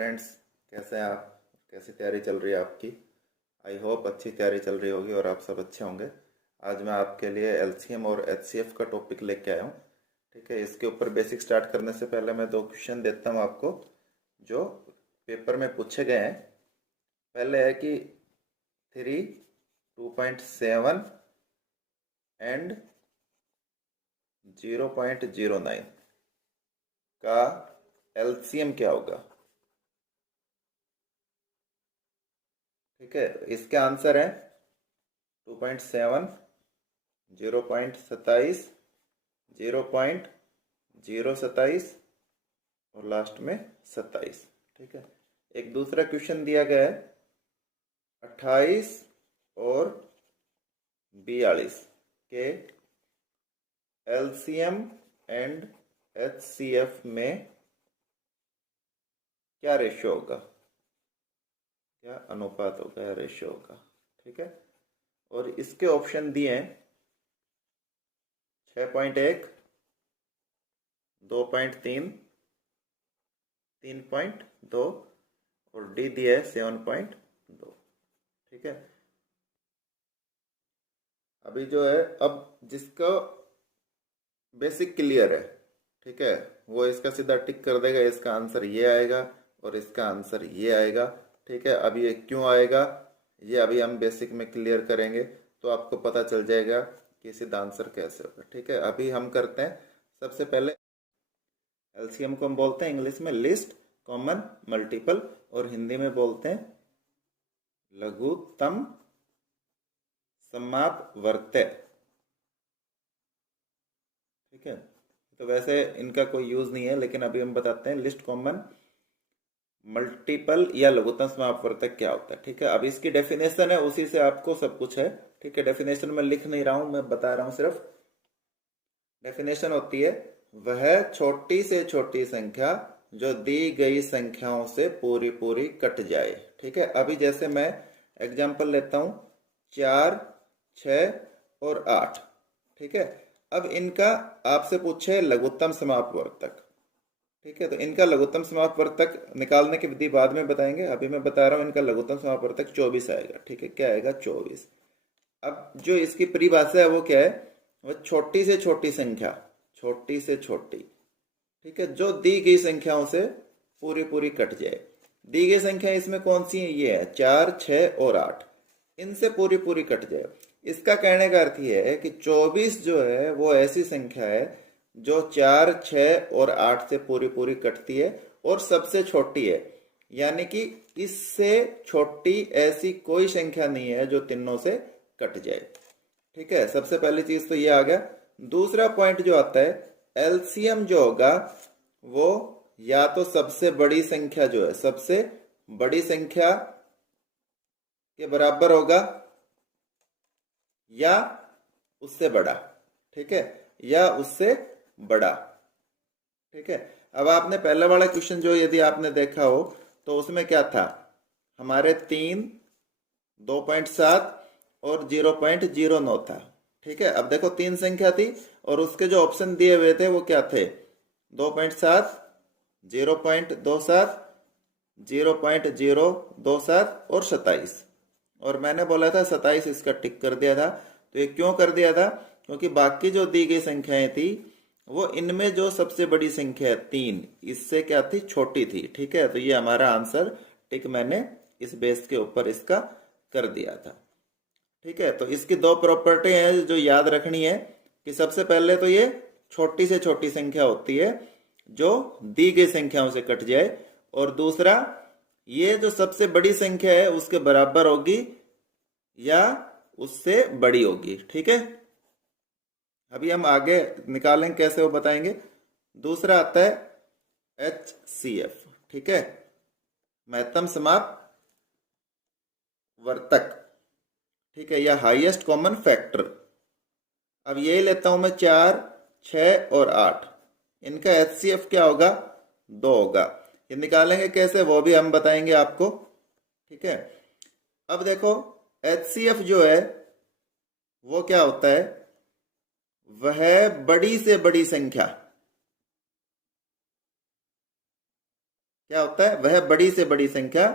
Friends, कैसे हैं आप? कैसी तैयारी चल रही है आपकी? आई होप अच्छी तैयारी चल रही होगी और आप सब अच्छे होंगे। आज मैं आपके लिए एलसीएम और एचसीएफ का टॉपिक लेके आया हूँ। ठीक है, इसके ऊपर बेसिक स्टार्ट करने से पहले मैं दो क्वेश्चन देता हूँ आपको जो पेपर में पूछे गए हैं। पहले है कि 2.7 एंड 0.09 का एलसीएम क्या होगा? ठीक है, इसके आंसर है 2.7, 0.27, 0.027 और लास्ट में 27। ठीक है, एक दूसरा क्वेश्चन दिया गया है 28 और 42 के एलसीएम एंड एचसीएफ में क्या रेशियो होगा, क्या अनुपात होगा या रेशियो होगा। ठीक है, और इसके ऑप्शन दिए हैं 6.1, 2.3, 3.2 और डी दिया है 7.2। ठीक है, अभी जो है, अब जिसका बेसिक क्लियर है, ठीक है, वो इसका सीधा टिक कर देगा। इसका आंसर ये आएगा और इसका आंसर ये आएगा। ठीक है, अब ये क्यों आएगा ये अभी हम बेसिक में क्लियर करेंगे तो आपको पता चल जाएगा कि सीधा आंसर कैसे होगा। ठीक है, अभी हम करते हैं सबसे पहले एलसीएम को हम बोलते हैं इंग्लिश में लिस्ट कॉमन मल्टीपल और हिंदी में बोलते हैं लघुत्तम समापवर्त्य। ठीक है, तो वैसे इनका कोई यूज नहीं है, लेकिन अभी हम बताते हैं लिस्ट कॉमन मल्टीपल या लघुत्तम समापवर्तक क्या होता है। ठीक है, अब इसकी डेफिनेशन है, उसी से आपको सब कुछ है। ठीक है, डेफिनेशन में लिख नहीं रहा हूं, मैं बता रहा हूं सिर्फ। डेफिनेशन होती है वह छोटी से छोटी संख्या जो दी गई संख्याओं से पूरी पूरी कट जाए। ठीक है, अभी जैसे मैं एग्जांपल लेता हूं 4, 6 और 8। ठीक है, अब इनका आपसे पूछे लघुत्तम समापवर्तक। ठीक है, तो इनका लघुत्तम समापवर्तक निकालने की विधि बाद में बताएंगे। अभी मैं बता रहा हूं इनका लघुत्तम समापवर्तक 24 आएगा। ठीक है, क्या आएगा? 24। अब जो इसकी परिभाषा है वो क्या है? वो छोटी से छोटी संख्या, छोटी से छोटी, ठीक है, जो दी गई संख्याओं से पूरी पूरी कट जाए। दी गई संख्या इसमें कौन सी है? ये है 4, 6 और 8। इनसे पूरी पूरी कट जाए। इसका कहने का अर्थ यह है कि 24 जो है वो ऐसी संख्या है जो 4, 6 और 8 से पूरी पूरी कटती है और सबसे छोटी है। यानी कि इससे छोटी ऐसी कोई संख्या नहीं है जो तीनों से कट जाए। ठीक है, सबसे पहली चीज तो ये आ गया। दूसरा पॉइंट जो आता है, एलसीएम जो होगा वो या तो सबसे बड़ी संख्या जो है सबसे बड़ी संख्या के बराबर होगा या उससे बड़ा। ठीक है, या उससे बड़ा। ठीक है, अब आपने पहला वाला क्वेश्चन जो यदि आपने देखा हो तो उसमें क्या था? हमारे 3, 2.7 और 0.09 था। ठीक है, अब देखो तीन संख्या थी और उसके जो ऑप्शन दिए हुए थे वो क्या थे? 2.7, 0.27, 0.027 और 27। और मैंने बोला था 27, इसका टिक कर दिया था। तो ये क्यों कर दिया था? क्योंकि बाकी जो दी गई संख्याएं थी वो इनमें जो सबसे बड़ी संख्या है 3, इससे क्या थी? छोटी थी। ठीक है, तो ये हमारा आंसर टिक मैंने इस बेस के ऊपर इसका कर दिया था। ठीक है, तो इसकी दो प्रॉपर्टी है जो याद रखनी है कि सबसे पहले तो ये छोटी से छोटी संख्या होती है जो दी गई संख्याओं से कट जाए, और दूसरा ये जो सबसे बड़ी संख्या है उसके बराबर होगी या उससे बड़ी होगी। ठीक है, अभी हम आगे निकालेंगे कैसे वो बताएंगे। दूसरा आता है एचसीएफ। ठीक है, महत्तम समाप वर्तक। ठीक है, या हाईएस्ट कॉमन फैक्टर। अब यही लेता हूं मैं 4, 6 और 8। इनका एचसीएफ क्या होगा? 2 होगा। ये निकालेंगे कैसे वो भी हम बताएंगे आपको। ठीक है, अब देखो एचसीएफ जो है वो क्या होता है? वह बड़ी से बड़ी संख्या क्या होता है? वह बड़ी से बड़ी संख्या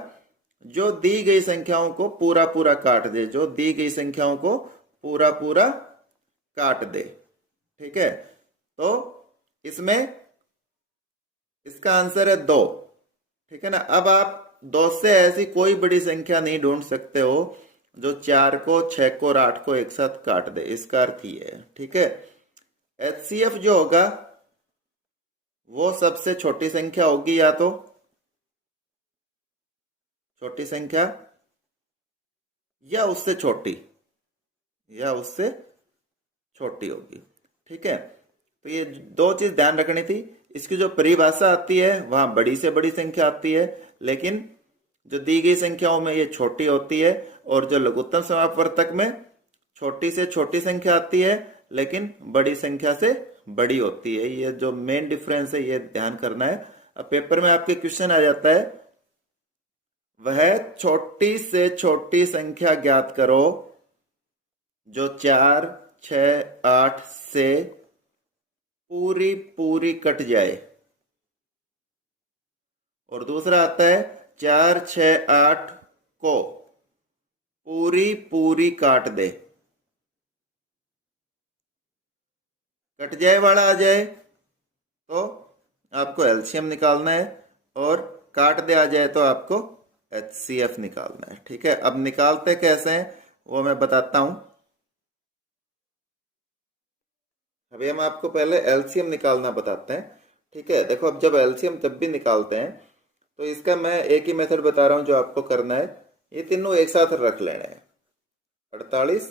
जो दी गई संख्याओं को पूरा पूरा काट दे, जो दी गई संख्याओं को पूरा पूरा काट दे। ठीक है, तो इसमें इसका आंसर है 2। ठीक है ना। अब आप 2 से ऐसी कोई बड़ी संख्या नहीं ढूंढ सकते हो जो 4 को, 6 को और 8 को एक साथ काट दे। इसका अर्थ ये है। ठीक है, एचसीएफ जो होगा वो सबसे छोटी संख्या होगी, या तो छोटी संख्या या उससे छोटी, या उससे छोटी होगी। ठीक है, तो ये 2 चीज ध्यान रखनी थी। इसकी जो परिभाषा आती है वहां बड़ी से बड़ी संख्या आती है, लेकिन जो दी गई संख्याओं में ये छोटी होती है, और जो लघुत्तम समापवर्तक में छोटी से छोटी संख्या आती है लेकिन बड़ी संख्या से बड़ी होती है। ये जो मेन डिफरेंस है ये ध्यान करना है। अब पेपर में आपके क्वेश्चन आ जाता है, वह छोटी से छोटी संख्या ज्ञात करो जो 4, 6, 8 से पूरी पूरी कट जाए। और दूसरा आता है 4, 6, 8 को पूरी पूरी काट दे। कट जाए वाला आ जाए तो आपको एलसीएम निकालना है, और काट दे आ जाए तो आपको एचसीएफ निकालना है। ठीक है, अब निकालते कैसे हैं वो मैं बताता हूं। अभी हम आपको पहले एलसीएम निकालना बताते हैं। ठीक है, देखो अब जब एलसीएम जब भी निकालते हैं तो इसका मैं एक ही मेथड बता रहा हूं जो आपको करना है। ये तीनों एक साथ रख लेने हैं, 48,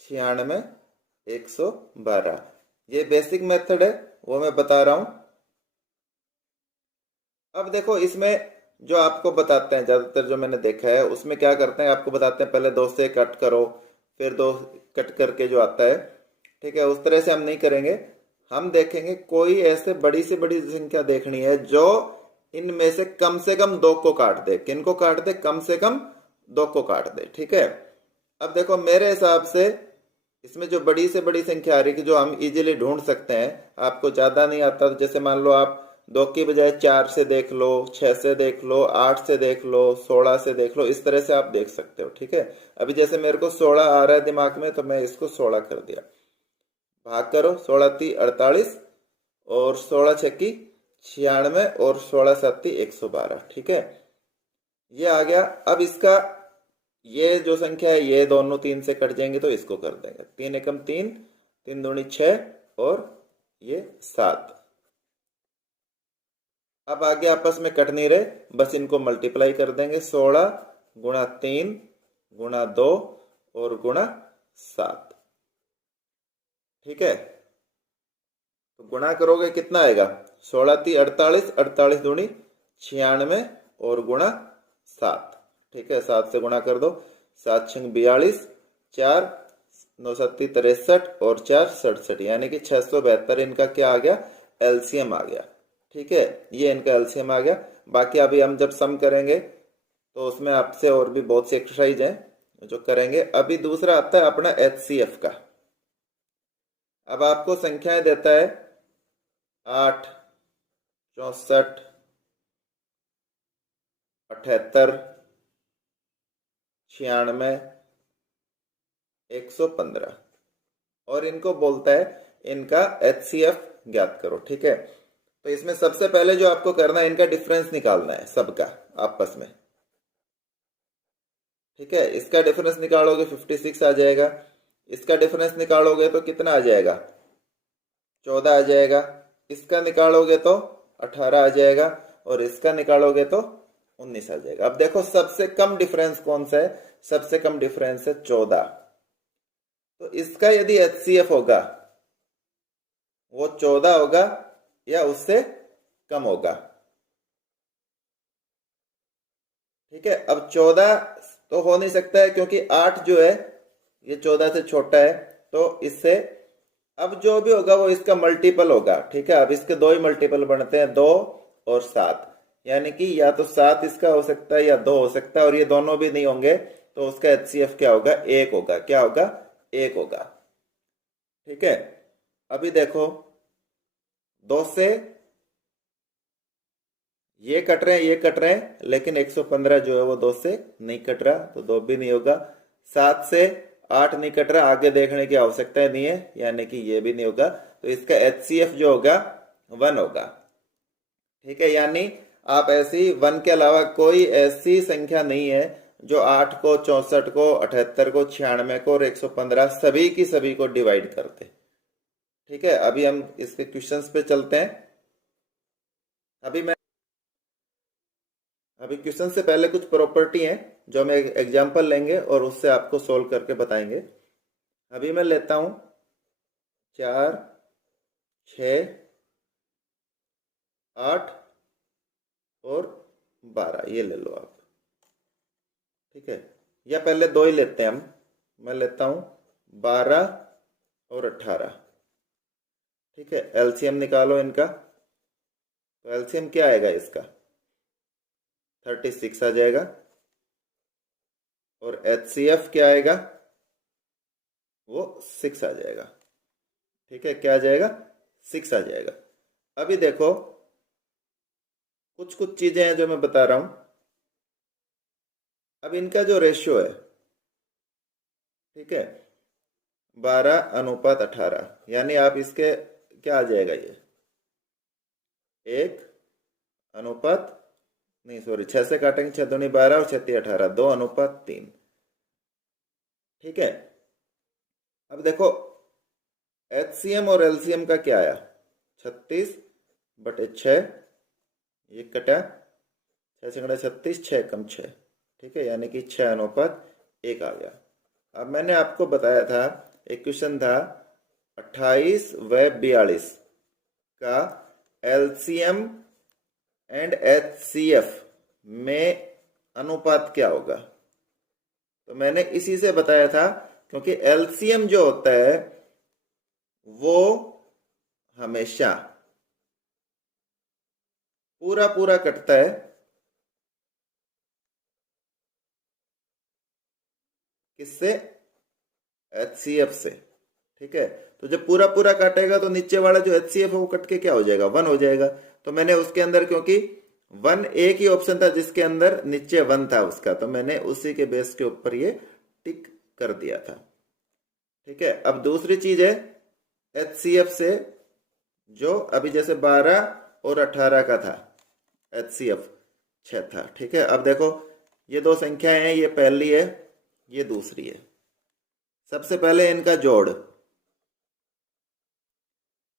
96, 112। ये बेसिक मेथड है, वो मैं बता रहा हूं। अब देखो इसमें जो आपको बताते हैं, ज्यादातर जो मैंने देखा है उसमें क्या करते हैं, आपको बताते हैं पहले 2 से कट करो, फिर 2 कट करके जो आता है। ठीक है, उस तरह से हम नहीं करेंगे। हम देखेंगे कोई ऐसे बड़ी से बड़ी संख्या देखनी है जो इनमें से कम 2 को काट दे। किन को काट दे? कम से कम 2 को काट दे। ठीक है, अब देखो मेरे हिसाब से इसमें जो बड़ी से बड़ी संख्या आ रही है जो हम इजीली ढूंढ सकते हैं, आपको ज्यादा नहीं आता तो जैसे मान लो आप 2 की बजाय 4 से देख लो, 6 से देख लो, 8 से देख लो, 16 से देख लो, इस तरह से आप देख सकते हो। ठीक है, अभी जैसे मेरे को 16 आ रहा है दिमाग में तो मैं इसको 16 कर दिया। भाग करो, 16 × 48 और 16 × 6 = 96 और 16 × 7 = 112। ठीक है, ये आ गया। अब इसका ये जो संख्या है ये दोनों 3 से कट जाएंगे तो इसको कर देंगे, 3 एकम 3, 3 दूनी 6 और ये 7। अब आगे आपस में कट नहीं रहे, बस इनको मल्टीप्लाई कर देंगे, 16 × 3 × 2 और गुणा 7। ठीक है, तो गुणा करोगे कितना आएगा? 16 × 3 = 48, 48 दूनी 96 और गुणा 7। ठीक है, 7 से गुणा कर दो, 7 × 6 = 42, 4 9 7 = 63 और 4 67, यानी कि 672 इनका क्या आ गया? एलसीएम आ गया। ठीक है, ये इनका एलसीएम आ गया। बाकी अभी हम जब सम करेंगे तो उसमें आपसे और भी बहुत सी एक्सरसाइज हैं जो करेंगे। अभी दूसरा आता है अपना एचसीएफ का। अब आपको संख्याएं देता है 8, 64, 78, 96, 115 और इनको बोलता है इनका एचसीएफ ज्ञात करो। ठीक है, तो इसमें सबसे पहले जो आपको करना है इनका डिफरेंस निकालना है सबका आपस में। ठीक है, इसका डिफरेंस निकालोगे 56 आ जाएगा, इसका डिफरेंस निकालोगे तो कितना आ जाएगा? 14 आ जाएगा, इसका निकालोगे तो 18 आ जाएगा और इसका निकालोगे तो 19 आ जाएगा। अब देखो सबसे कम डिफरेंस कौन सा है? सबसे कम डिफरेंस है 14। तो इसका यदि एचसीएफ होगा वो 14 होगा या उससे कम होगा। ठीक है, अब 14 तो हो नहीं सकता है क्योंकि 8 जो है ये 14 से छोटा है, तो इससे अब जो भी होगा वो इसका मल्टीपल होगा। ठीक है, अब इसके 2 ही मल्टीपल बनते हैं, 2 और 7, यानी कि या तो 7 इसका हो सकता है या 2 हो सकता है, और ये दोनों भी नहीं होंगे तो उसका एचसीएफ क्या होगा? 1 होगा। क्या होगा? 1 होगा। ठीक है, अभी देखो 2 से ये कट रहे हैं, ये कट रहे हैं, लेकिन 115 जो है वो 2 से नहीं कट रहा, तो 2 भी नहीं होगा। 7 से 8 नहीं कट रहा, आगे देखने की आवश्यकता नहीं है, यानी कि ये भी नहीं होगा। तो इसका HCF जो होगा 1 होगा। ठीक है, यानी आप ऐसी 1 के अलावा कोई ऐसी संख्या नहीं है जो 8 को, 64 को, 78 को, 96 को और 115 सभी की सभी को डिवाइड करते। ठीक है, अभी हम इसके क्वेश्चंस पे चलते हैं। अभी मैं अभी क्वेश्चन से पहले कुछ प्रॉपर्टी हैं जो हम एक एग्जाम्पल लेंगे और उससे आपको सोल्व करके बताएंगे। अभी मैं लेता हूं 4, 6, 8 और 12, ये ले लो आप। ठीक है, या पहले दो ही लेते हैं हम। मैं लेता हूं 12 और 18। ठीक है, एलसीएम निकालो इनका। तो एलसीएम क्या आएगा इसका? 36 आ जाएगा। और HCF क्या आएगा? वो 6 आ जाएगा। ठीक है, क्या आ जाएगा? 6 आ जाएगा। अभी देखो, कुछ कुछ चीजें हैं जो मैं बता रहा हूं। अब इनका जो रेशियो है, ठीक है, 12:18, यानी आप इसके क्या आ जाएगा ये? 1 अनुपात, नहीं सॉरी, 6 से काटेंगे, 6 दूनी 12 और 6 18, 2:3। ठीक है, अब देखो HCM और LCM का क्या आया? 36/6, ये कटा, 6×36, 6 कम 6। ठीक है, यानी कि 6:1 आ गया। अब मैंने आपको बताया था, एक क्वेश्चन था 28 व 42 का LCM एंड HCF में अनुपात क्या होगा। तो मैंने इसी से बताया था, क्योंकि LCM जो होता है वो हमेशा पूरा पूरा कटता है किससे? HCF से। ठीक है, तो जब पूरा पूरा काटेगा तो नीचे वाला जो HCF है वो कट के क्या हो जाएगा? 1 हो जाएगा। तो मैंने उसके अंदर, क्योंकि 1 एक ही ऑप्शन था जिसके अंदर नीचे 1 था उसका, तो मैंने उसी के बेस के ऊपर ये टिक कर दिया था। ठीक है, अब दूसरी चीज है HCF से, जो अभी जैसे 12 और 18 का था, HCF 6 था। ठीक है, अब देखो ये दो संख्याएं हैं, ये पहली है, ये दूसरी है। सबसे पहले इनका जोड़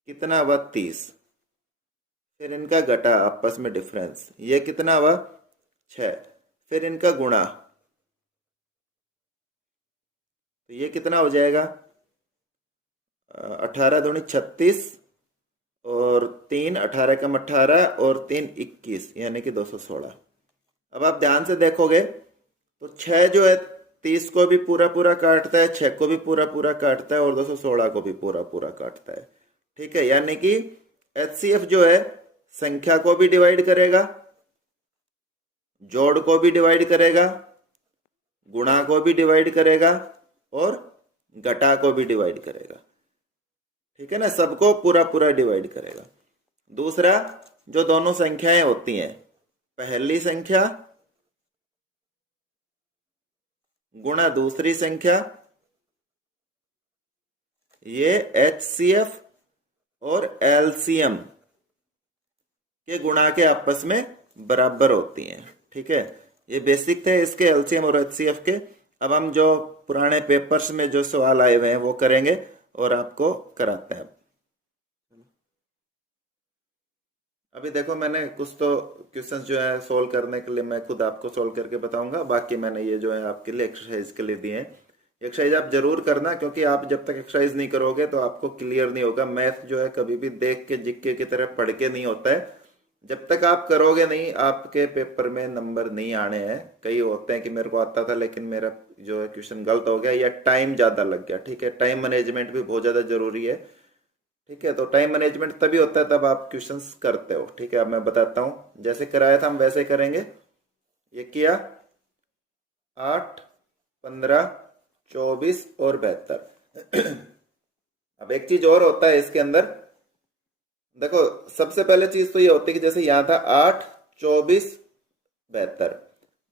कितना हुआ? 30। फिर इनका घटा, आपस में डिफरेंस, ये कितना हुआ? 6। फिर इनका गुणा, तो ये कितना हो जाएगा? 18 दूनी 36 और 3, 18 कम 18 और 3 21, यानी कि 216। अब आप ध्यान से देखोगे तो 6 जो है 30 को भी पूरा पूरा काटता है, 6 को भी पूरा पूरा काटता है और 216 को भी पूरा पूरा काटता है। ठीक है, यानी कि HCF जो है संख्या को भी डिवाइड करेगा, जोड़ को भी डिवाइड करेगा, गुणा को भी डिवाइड करेगा और घटा को भी डिवाइड करेगा। ठीक है ना, सबको पूरा पूरा डिवाइड करेगा। दूसरा, जो दोनों संख्याएं होती हैं, पहली संख्या गुणा दूसरी संख्या, ये HCF और LCM के गुणा के आपस में बराबर होती हैं। ठीक है, ये बेसिक थे इसके LCM और HCF के। अब हम जो पुराने पेपर्स में जो सवाल आए हुए हैं वो करेंगे और आपको कराते हैं। अभी देखो, मैंने कुछ तो क्वेश्चंस जो है सोल्व करने के लिए मैं खुद आपको सोल्व करके बताऊंगा, बाकी मैंने ये जो है आपके लिए एक्सरसाइज के लिए दिए हैं। एक्सरसाइज आप जरूर करना, क्योंकि आप जब तक एक्सरसाइज नहीं करोगे तो आपको क्लियर नहीं होगा। मैथ जो है कभी भी देख के जिक्के की तरह पढ़ के नहीं होता है। जब तक आप करोगे नहीं, आपके पेपर में नंबर नहीं आने हैं। कई होते हैं कि मेरे को आता था लेकिन मेरा जो है क्वेश्चन गलत हो गया या टाइम ज़्यादा लग गया। ठीक है, टाइम मैनेजमेंट भी बहुत ज़्यादा जरूरी है। ठीक है, तो टाइम मैनेजमेंट तभी होता है तब आप क्वेश्चंस करते हो। ठीक है, अब मैं बताता हूँ, जैसे कराया था हम वैसे करेंगे। ये किया 8, 15, 24 और 72। अब एक चीज और होता है इसके अंदर, देखो सबसे पहले चीज तो ये होती है कि जैसे यहाँ था 8, 24 72,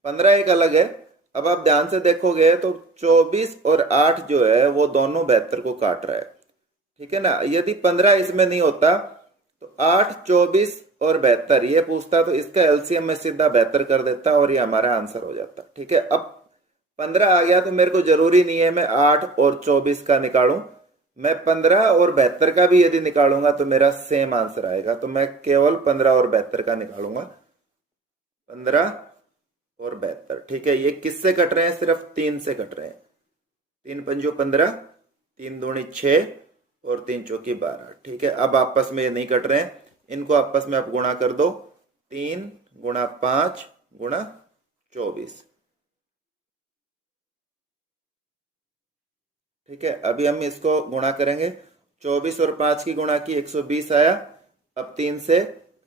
15 एक अलग है। अब आप ध्यान से देखोगे तो 24 और 8 जो है वो दोनों 72 को काट रहा है, ठीक है ना। यदि 15 इसमें नहीं होता तो 8 24 और 72 ये पूछता तो इसका एलसीएम में सीधा 72 कर देता और ये हमारा आंसर हो जाता, ठीक है। अब 15 आ गया तो मेरे को जरूरी नहीं है मैं 8 और 24 का निकालूं, मैं 15 और 72 का भी यदि निकालूंगा तो मेरा सेम आंसर आएगा। तो मैं केवल 15 और 72 का निकालूंगा, 15 और 72, ठीक है। ये किससे कट रहे हैं? सिर्फ 3 से कट रहे हैं। 3 पंजो 15, 3 दूनी 6 और 3 चौकी 12, ठीक है। अब आपस में ये नहीं कट रहे हैं, इनको आपस में आप गुणा कर दो, 3 गुणा 5 गुणा 24, ठीक है। अभी हम इसको गुणा करेंगे, 24 और 5 की गुणा की 120 आया। अब 3 से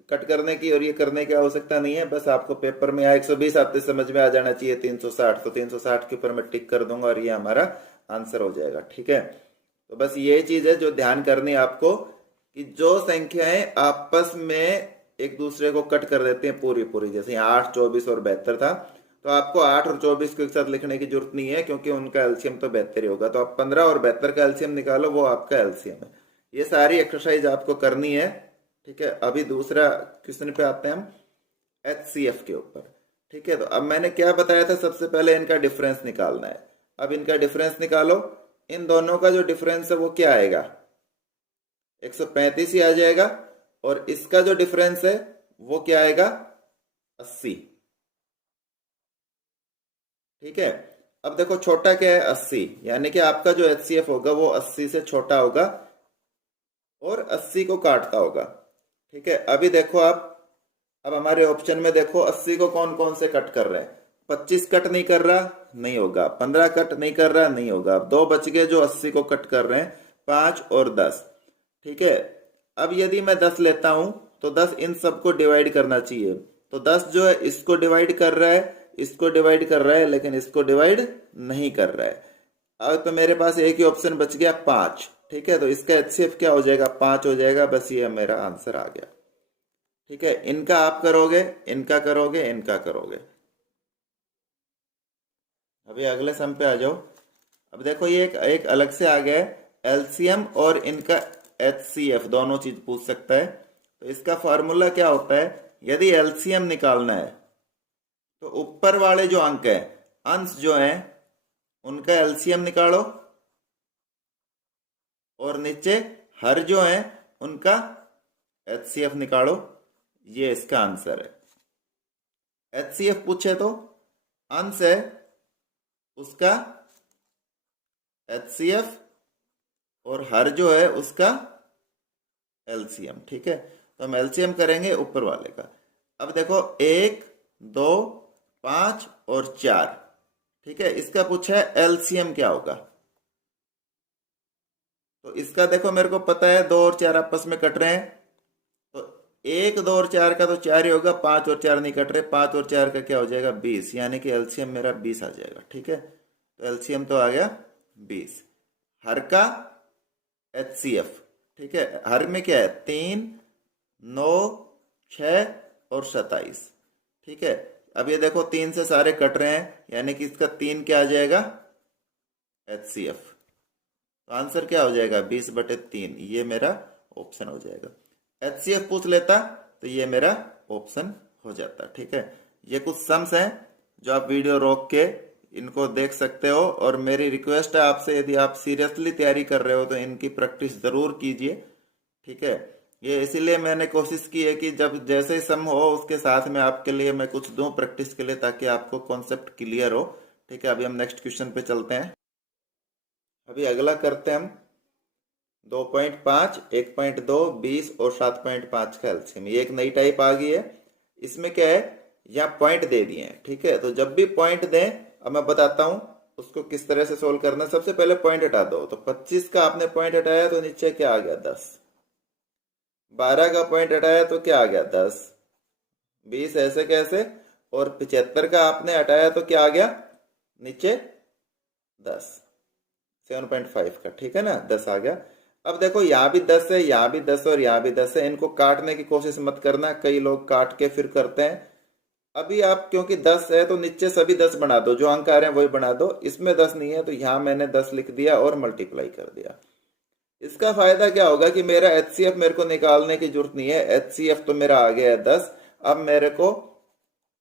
कट करने की और ये करने की आवश्यकता नहीं है, बस आपको पेपर में 120 आते समझ में आ जाना चाहिए 360, तो 360 के ऊपर मैं टिक कर दूंगा और ये हमारा आंसर हो जाएगा, ठीक है। तो बस ये चीज है जो ध्यान करनी है आपको कि जो संख्याएं आपस में एक दूसरे को कट कर देती हैं पूरी पूरी, जैसे यहाँ 8 24 और 72 था, तो आपको 8 और 24 को एक साथ लिखने की जरूरत नहीं है क्योंकि उनका एलसीएम तो 72 ही होगा। तो आप 15 और 72 का एलसीएम निकालो, वो आपका एलसीएम है। ये सारी एक्सरसाइज आपको करनी है, ठीक है। अभी दूसरा क्वेश्चन पे आते हैं हम, एचसीएफ के ऊपर, ठीक है। तो अब मैंने क्या बताया था, सबसे पहले इनका डिफरेंस निकालना है। अब इनका डिफरेंस निकालो, इन दोनों का जो डिफरेंस है वो क्या आएगा? 135 ही आ जाएगा। और इसका जो डिफरेंस है वो क्या आएगा? 80, ठीक है। अब देखो छोटा क्या है? 80, यानी कि आपका जो एचसीएफ होगा वो 80 से छोटा होगा और 80 को काटता होगा, ठीक है। अभी देखो आप, अब हमारे ऑप्शन में देखो 80 को कौन कौन से कट कर रहे हैं। 25 कट नहीं कर रहा, नहीं होगा। 15 कट नहीं कर रहा, नहीं होगा। अब 2 बच गए जो 80 को कट कर रहे हैं, 5 और 10, ठीक है। अब यदि मैं 10 लेता हूं तो 10 इन सबको डिवाइड करना चाहिए, तो 10 जो है इसको डिवाइड कर रहा है, इसको डिवाइड कर रहा है, लेकिन इसको डिवाइड नहीं कर रहा है। अब तो मेरे पास एक ही ऑप्शन बच गया 5, ठीक है। तो इसका एचसीएफ क्या हो जाएगा? 5 हो जाएगा। बस ये मेरा आंसर आ गया, ठीक है। इनका आप करोगे, इनका करोगे, इनका करोगे। अभी अगले सम पे आ जाओ। अब देखो ये एक अलग से आ गया है, एलसीएम और इनका एचसीएफ दोनों चीज पूछ सकता है। तो इसका फॉर्मूला क्या होता है? यदि एलसीएम निकालना है तो ऊपर वाले जो अंक है, अंश जो है, उनका एलसीएम निकालो और नीचे हर जो है उनका एचसीएफ निकालो। ये इसका आंसर है। एचसीएफ पूछे तो अंश है उसका एचसीएफ और हर जो है उसका एलसीएम, ठीक है। तो हम एलसीएम करेंगे ऊपर वाले का। अब देखो 1 2 5 और 4, ठीक है। इसका पूछा है एलसीएम क्या होगा। तो इसका देखो मेरे को पता है 2 और 4 आपस में कट रहे हैं, तो 1 2 और 4 का तो 4 ही होगा। 5 और 4 नहीं कट रहे, 5 और 4 का क्या हो जाएगा? 20, यानी कि एलसीएम मेरा 20 आ जाएगा, ठीक है। तो एलसीएम तो आ गया 20। हर का एचसीएफ, ठीक है। हर में क्या है? 3 9 6 और 27, ठीक है। अब ये देखो 3 से सारे कट रहे हैं, यानी कि इसका 3 क्या आ जाएगा? एचसीएफ। तो आंसर क्या हो जाएगा? 20/3, ये मेरा ऑप्शन हो जाएगा। एचसीएफ पूछ लेता तो ये मेरा ऑप्शन हो जाता, ठीक है। ये कुछ सम्स हैं जो आप वीडियो रोक के इनको देख सकते हो, और मेरी रिक्वेस्ट है आपसे, यदि आप सीरियसली तैयारी कर रहे हो तो इनकी प्रैक्टिस जरूर कीजिए, ठीक है। ये इसीलिए मैंने कोशिश की है कि जब जैसे सम हो उसके साथ में आपके लिए मैं कुछ दूं प्रैक्टिस के लिए, ताकि आपको कॉन्सेप्ट क्लियर हो, ठीक है। अभी हम नेक्स्ट क्वेश्चन पे चलते हैं। अभी अगला करते हैं हम 2.5 1.2 20 और 7.5 का एलसीएम। ये एक नई टाइप आ गई है। इसमें क्या है, यहाँ पॉइंट दे दिए हैं, ठीक है। तो जब भी पॉइंट दें, अब मैं बताता हूं उसको किस तरह से सोल्व करना है। सबसे पहले पॉइंट हटा दो, तो 25 का आपने पॉइंट हटाया तो नीचे क्या आ गया? 10। 12 का पॉइंट हटाया तो क्या आ गया? 10। 20 ऐसे कैसे? और 75 का आपने हटाया तो क्या आ गया? नीचे 10। 7.5 का, ठीक है ना, 10 आ गया। अब देखो यहाँ भी 10 है, यहाँ भी 10 और यहाँ भी 10 है, इनको काटने की कोशिश मत करना, कई लोग काट के फिर करते हैं। अभी आप क्योंकि 10 है तो नीचे सभी 10 बना दो, जो अंक आ रहे हैं वही बना दो। इसमें 10 नहीं है तो यहाँ मैंने 10 लिख दिया और मल्टीप्लाई कर दिया। इसका फायदा क्या होगा कि मेरा एचसीएफ मेरे को निकालने की जरूरत नहीं है, एचसीएफ तो मेरा आ गया है 10। अब मेरे को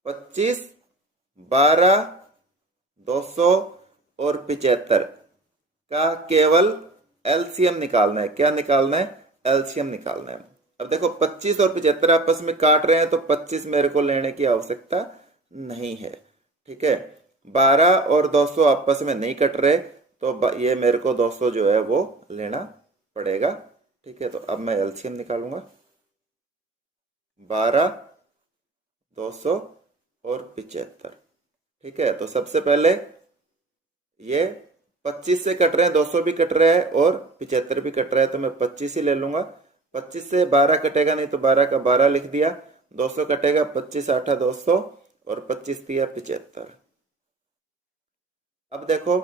25, 12, 200 और 75 का केवल एलसीएम निकालना है। क्या निकालना है? एलसीएम निकालना है। अब देखो 25 और 75 आपस में काट रहे हैं तो 25 मेरे को लेने की आवश्यकता नहीं है, ठीक है। 12 और 200 आपस में नहीं कट रहे तो ये मेरे को 200 जो है वो लेना पड़ेगा, ठीक है। तो अब मैं एलसीएम निकालूंगा। 12, 200 और 75, ठीक है। तो सबसे पहले ये 25 से कट रहे हैं, 200 भी कट रहा है और 75 भी कट रहा है, तो मैं 25 ही ले लूंगा। 25 से 12 कटेगा नहीं तो 12 का 12 लिख दिया। 200 कटेगा, 25 8 200 और 25 दिया 75। अब देखो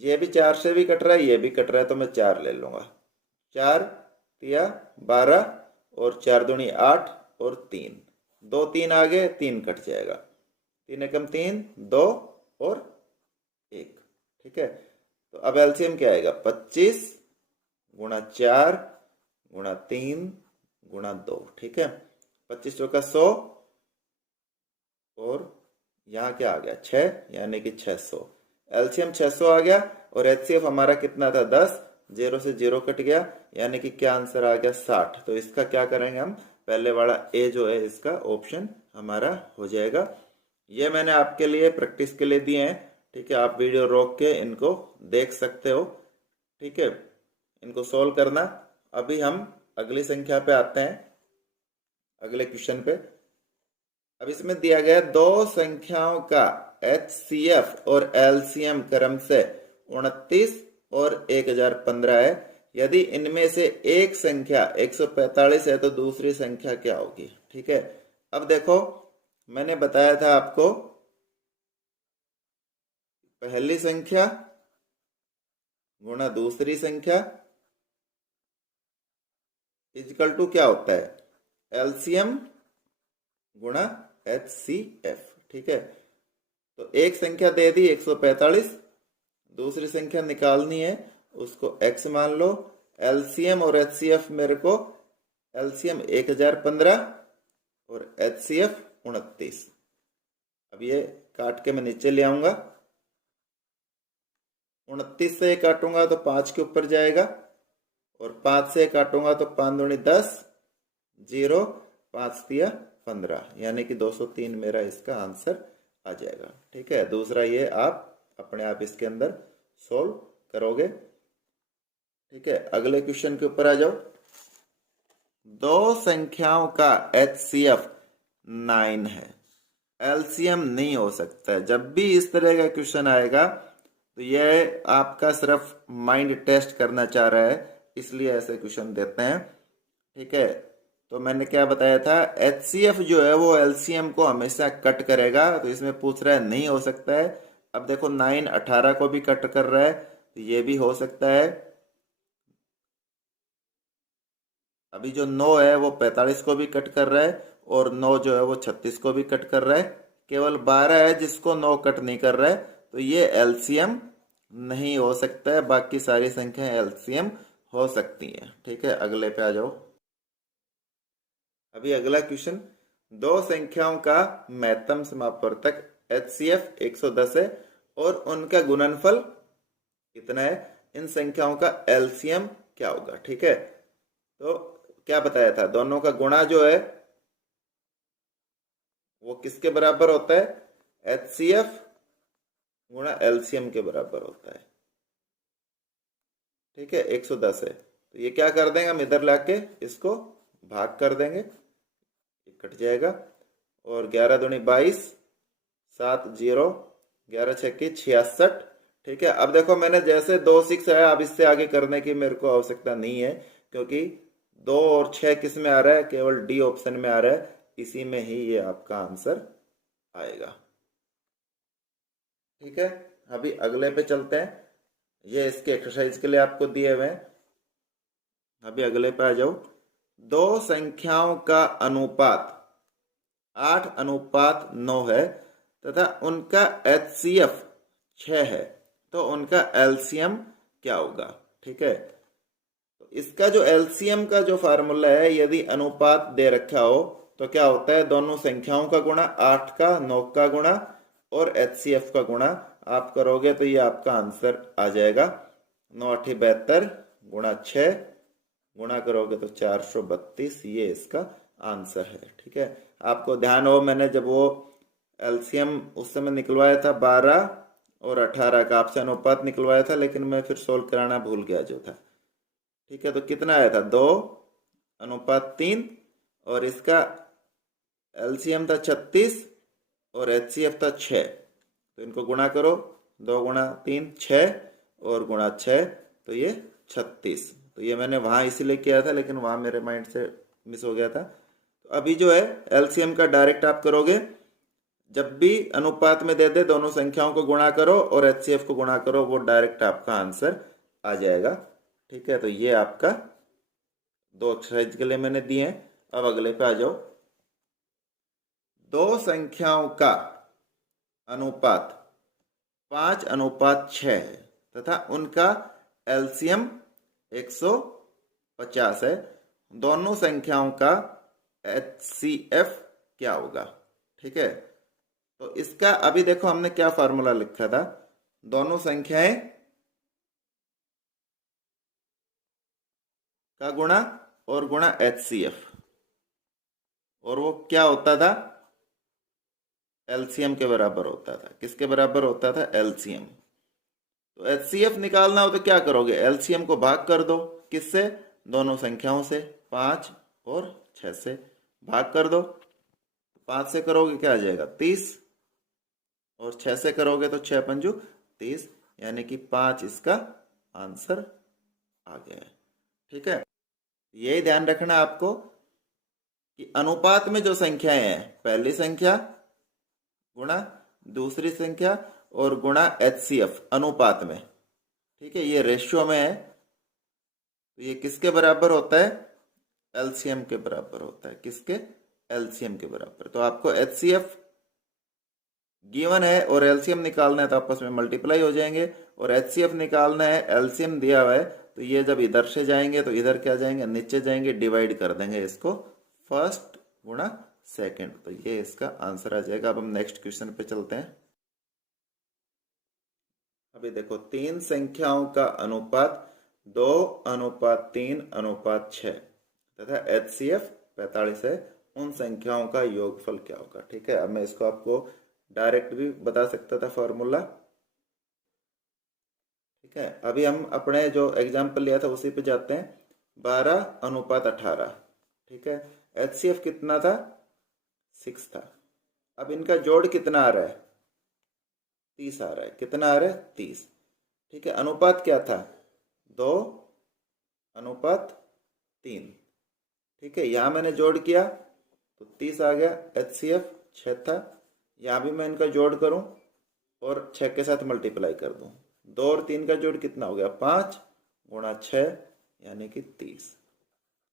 ये भी 4 से भी कट रहा है, ये भी कट रहा है, तो मैं 4 ले लूंगा। 4 दिया 12 और 4 दूनी 8 और 3, 2 3 आ गए, 3 कट जाएगा। 3 एकम 3, 2 और 1, ठीक है। तो अब एलसीएम क्या आएगा? 25 गुणा 4 गुणा 3 गुणा 2, ठीक है। 25 चौका 100 और यहाँ क्या आ गया? 6, यानी कि 600। एलसीएम 600 आ गया और एचसीएफ हमारा कितना था? 10। 0 से 0 कट गया, यानी कि क्या आंसर आ गया? 60। तो इसका क्या करेंगे हम? पहले वाला ए जो है इसका ऑप्शन हमारा हो जाएगा। ये मैंने आपके लिए प्रैक्टिस के लिए दिए हैं, ठीक है। आप वीडियो रोक के इनको देख सकते हो, ठीक है। इनको सोल्व करना। अभी हम अगली संख्या पे आते हैं, अगले क्वेश्चन पे। अब इसमें दिया गया दो संख्याओं का एचसीएफ और एलसीएम क्रम से 29 और 1015 है। यदि इनमें से एक संख्या 145 है तो दूसरी संख्या क्या होगी, ठीक है। अब देखो मैंने बताया था आपको पहली संख्या गुणा दूसरी संख्या इजकल टू क्या होता है? एलसीएम गुणा एचसीएफ, ठीक है। तो एक संख्या दे दी 145, दूसरी संख्या निकालनी है, उसको x मान लो। एलसीएम और एचसीएफ मेरे को, एलसीएम 1015 और एचसीएफ 29। अब ये काट के मैं नीचे ले आऊंगा। 29 से काटूंगा तो 5 के ऊपर जाएगा और 5 से काटूंगा तो 5 दूनी 10, 0, 5 दिया 15, यानी कि 203 मेरा इसका आंसर आ जाएगा, ठीक है। दूसरा ये आप अपने आप इसके अंदर सोल्व करोगे, ठीक है। अगले क्वेश्चन के ऊपर आ जाओ। दो संख्याओं का एचसीएफ 9 है, एलसीएम नहीं हो सकता है। जब भी इस तरह का क्वेश्चन आएगा तो ये आपका सिर्फ माइंड टेस्ट करना चाह रहा है, इसलिए ऐसे क्वेश्चन देते हैं, ठीक है। तो मैंने क्या बताया था? एचसीएफ जो है वो एलसीएम को हमेशा कट करेगा, तो इसमें पूछ रहा है नहीं हो सकता है। अब देखो 9 18 को भी कट कर रहा है, तो ये भी हो सकता है। अभी जो 9 है वो 45 को भी कट कर रहा है और 9 जो है वो 36 को भी कट कर रहा है। केवल 12 है जिसको 9 कट नहीं कर रहा है, तो ये एलसीएम नहीं हो सकता है। बाकी सारी संख्याएं एलसीएम हो सकती हैं, ठीक है। अगले पे आ जाओ। अभी अगला क्वेश्चन, दो संख्याओं का महत्तम समापवर्तक एचसीएफ 110 है और उनका गुणनफल कितना है? इन संख्याओं का एलसीएम क्या होगा, ठीक है। तो क्या बताया था? दोनों का गुणा जो है वो किसके बराबर होता है? एचसीएफ गुणा एलसीएम के बराबर होता है, ठीक है। 110 है तो ये क्या कर देंगे हम? इधर लाके इसको भाग कर देंगे, कट जाएगा। और 11 दूनी 22, 7 0, 11 छक्की 66, ठीक है। अब देखो मैंने जैसे 2 6 है, अब इससे आगे करने की मेरे को आवश्यकता नहीं है, क्योंकि 2 और 6 किस में आ रहा है? केवल डी ऑप्शन में आ रहा है, इसी में ही ये आपका आंसर आएगा, ठीक है। अभी अगले पे चलते हैं। ये इसके एक्सरसाइज के लिए आपको दिए हुए हैं। अभी अगले पे आ जाओ। दो संख्याओं का अनुपात 8:9 है तथा उनका एचसीएफ 6 है, तो उनका एलसीएम क्या होगा? ठीक है, तो इसका जो एलसीएम का जो फार्मूला है, यदि अनुपात दे रखा हो तो क्या होता है, दोनों संख्याओं का गुणा, 8 का 9 का गुणा और एचसीएफ का गुणा आप करोगे तो ये आपका आंसर आ जाएगा। 9×8 = 72 गुणा 6 गुणा करोगे तो 432, ये इसका आंसर है। ठीक है, आपको ध्यान हो मैंने जब वो एलसीएम उस समय निकलवाया था 12 और 18 का आपसे अनुपात निकलवाया था, लेकिन मैं फिर सोल्व कराना भूल गया जो था। ठीक है, तो कितना आया था, 2:3 और इसका एलसीएम था 36 और एचसीएफ था 6, तो इनको गुणा करो, 2 × 3 6 और गुणा 6 तो ये 36। तो ये मैंने वहां इसीलिए किया था, लेकिन वहां मेरे माइंड से मिस हो गया था। तो अभी जो है एलसीएम का डायरेक्ट आप करोगे, जब भी अनुपात में दे दे दोनों संख्याओं को गुणा करो और एचसीएफ को गुणा करो, वो डायरेक्ट आपका आंसर आ जाएगा। ठीक है, तो ये आपका 2 एक्सरसाइज के लिए मैंने दिए हैं। अब अगले पे आ जाओ। दो संख्याओं का अनुपात 5:6 है तथा उनका एलसीएम 150 है, दोनों संख्याओं का एचसीएफ क्या होगा? ठीक है, तो इसका अभी देखो हमने क्या फार्मूला लिखा था, दोनों संख्याएं का गुणा और गुणा एचसीएफ, और वो क्या होता था, एलसीएम के बराबर होता था। किसके बराबर होता था? एलसीएम। तो एचसीएफ निकालना हो तो क्या करोगे, एलसीएम को भाग कर दो, किससे? दोनों संख्याओं से, 5 और 6 से भाग कर दो। 5 से करोगे क्या आ जाएगा, 30, और 6 से करोगे तो 6×5 = 30, यानी कि 5 इसका आंसर आ गया है। ठीक है, यही ध्यान रखना आपको कि अनुपात में जो संख्याएं हैं, पहली संख्या गुणा दूसरी संख्या और गुणा एचसीएफ अनुपात में, ठीक है, ये रेशियो में है, तो ये किसके बराबर होता है? एलसीएम के बराबर होता है। किसके? एलसीएम के बराबर। तो आपको एचसीएफ गिवन है और एलसीएम निकालना है, तो आपस में मल्टीप्लाई हो जाएंगे, और एचसीएफ निकालना है, एलसीएम दिया हुआ है, तो ये जब इधर से जाएंगे तो इधर क्या जाएंगे, नीचे जाएंगे, डिवाइड कर देंगे इसको, फर्स्ट गुणा सेकंड, तो ये इसका आंसर आ जाएगा। अब हम नेक्स्ट क्वेश्चन पे चलते हैं। अभी देखो, 3 संख्याओं का अनुपात 2:3:6 तथा एचसीएफ 45 है, उन संख्याओं का योगफल क्या होगा? ठीक है, अब मैं इसको आपको डायरेक्ट भी बता सकता था फॉर्मूला। ठीक है, अभी हम अपने जो एग्जाम्पल लिया था उसी पे जाते हैं। 12:18। ठीक है, एचसीएफ कितना था? 6 था। अब इनका जोड़ कितना आ रहा है? 30 आ रहा है। कितना आ रहा है? 30। ठीक है, अनुपात क्या था? 2:3। ठीक है, यहां मैंने जोड़ किया तो 30 आ गया। एचसीएफ 6 था, यहां भी मैं इनका जोड़ करूं और 6 के साथ मल्टीप्लाई कर दूं, 2 और 3 का जोड़ कितना हो गया? 5 गुणा 6 यानी कि 30।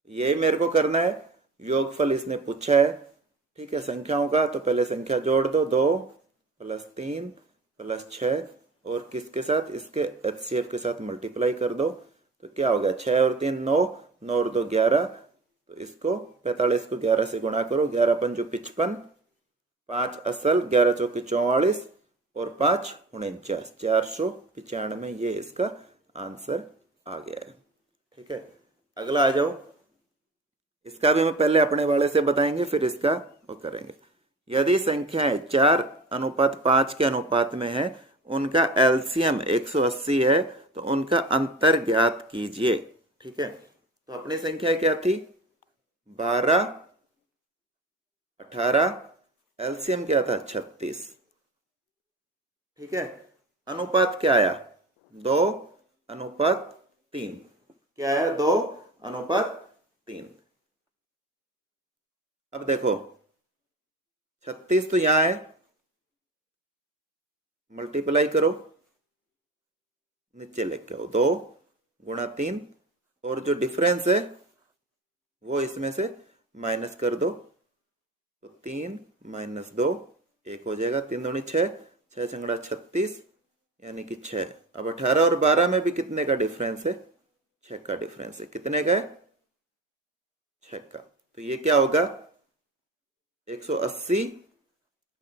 यही मेरे को करना है, योगफल इसने पूछा है। ठीक है, संख्याओं का, तो पहले संख्या जोड़ दो, 2 + 3 + 6 और किसके साथ? इसके एचसीएफ के साथ मल्टीप्लाई कर दो, तो क्या हो गया? 6 और 3 9, 9 और 2 11, तो इसको 45 को 11 से गुणा करो, 11×5 = 55, 5 असल, 11×4 = 44 और 5 × 49 495, ये इसका आंसर आ गया है। ठीक है, अगला आ जाओ। इसका भी मैं पहले अपने वाले से बताएंगे, फिर इसका वो करेंगे। यदि संख्याएं 4:5 के अनुपात में है, उनका एलसीएम 180 है, तो उनका अंतर ज्ञात कीजिए। ठीक है, तो अपनी संख्या क्या थी? 12 18, एलसीएम क्या था? 36। ठीक है, अनुपात क्या आया? 2:3। क्या आया? 2:3। अब देखो, 36 तो यहां है, मल्टीप्लाई करो, नीचे लेके आओ, 2 × 3 और जो डिफरेंस है वो इसमें से माइनस कर दो, तो 3 - 2 1 हो जाएगा। 3 दूनी 6, 6 × 36 यानी कि 6। अब 18 और 12 में भी कितने का डिफरेंस है? 6 का डिफरेंस है। कितने का है? 6 का। तो ये क्या होगा? 180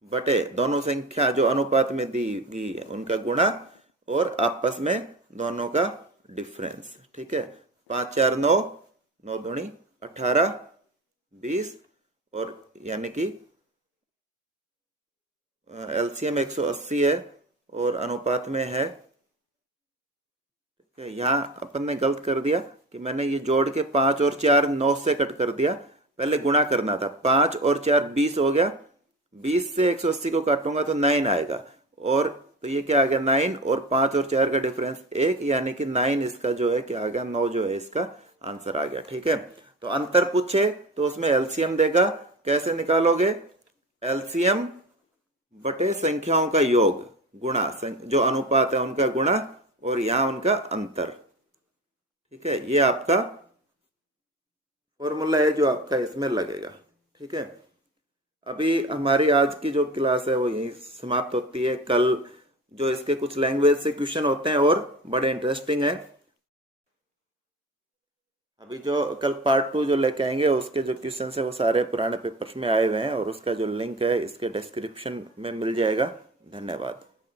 बटे दोनों संख्या जो अनुपात में दी गई है उनका गुणा और आपस में दोनों का डिफरेंस। ठीक है। 5 × 4 = 9, 9 दूनी 18, 20 और यानी कि एलसीएम 180 है और अनुपात में है। ठीक है। यहाँ अपन ने गलत कर दिया कि मैंने ये जोड़ के 5 और 4 9 से कट कर दिया, पहले गुणा करना था। 5 और 4 20 हो गया, 20 से 180 को काटूंगा तो 9 आएगा, और तो ये क्या आ गया 9, और 5 और 4 का डिफरेंस 1, यानी कि 9 इसका जो है क्या आ गया, 9 जो है इसका आंसर आ गया। ठीक है। तो अंतर पूछे तो उसमें एलसीएम देगा, कैसे निकालोगे? एलसीएम बटे संख्याओं का योग गुणा जो अनुपात है उनका गुणा और यहां उनका अंतर। ठीक है। ये आपका फॉर्मूला है जो आपका इसमें लगेगा। ठीक है। अभी हमारी आज की जो क्लास है वो यहीं समाप्त होती है। कल जो इसके कुछ लैंग्वेज से क्वेश्चन होते हैं और बड़े इंटरेस्टिंग है। अभी जो कल पार्ट 2 जो लेके आएंगे उसके जो क्वेश्चन है वो सारे पुराने पेपर्स में आए हुए हैं और उसका जो लिंक है इसके डिस्क्रिप्शन में मिल जाएगा। धन्यवाद।